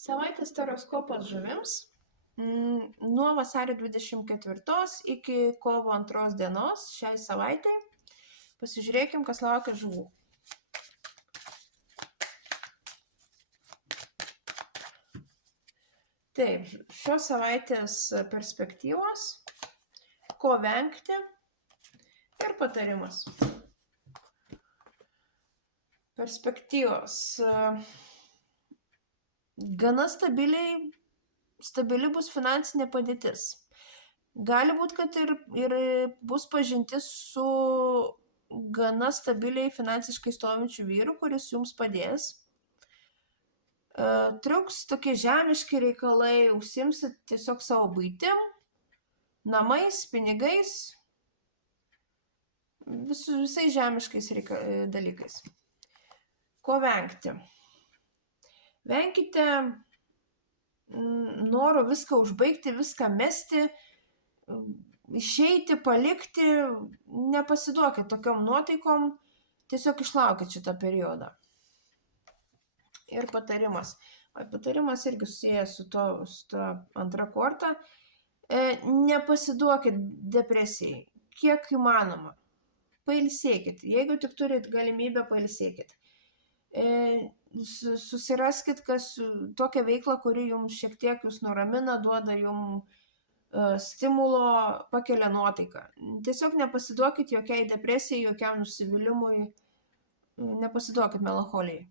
Savaitės horoskopas žuvims nuo vasario 24 iki kovo 2 dienos šiai savaitai. Pasižiūrėkim, kas laukia žuvų. Taip, šios savaitės perspektyvos, ko vengti ir patarimas. Perspektyvos. Gana stabili bus finansinė padėtis. Gali būti, kad ir bus pažintis su gana stabiliai finansiškai stovinčiu vyru, kuris jums padės. Truks tokie žemiški reikalai, užsimsit tiesiog savo buitim, namais, pinigais, visais žemiškais dalykais. Ko vengti? Venkite noro viską užbaigti, viską mesti, išeiti, palikti, nepasiduokit tokiom nuotaikom, tiesiog išlaukit šitą periodą. Ir patarimas. Patarimas irgi susijęs su to antra korta. Nepasiduokit depresijai, kiek įmanoma. Pailsėkit, jeigu tik turit galimybę, pailsėkit. Susiraskit tokią veiklą, kuri jums šiek tiek jūs nuramina, duoda jums stimulo, pakelia nuotaiką. Tiesiog nepasiduokit jokiai depresijai, jokiam nusivylimui, nepasiduokit melancholijai.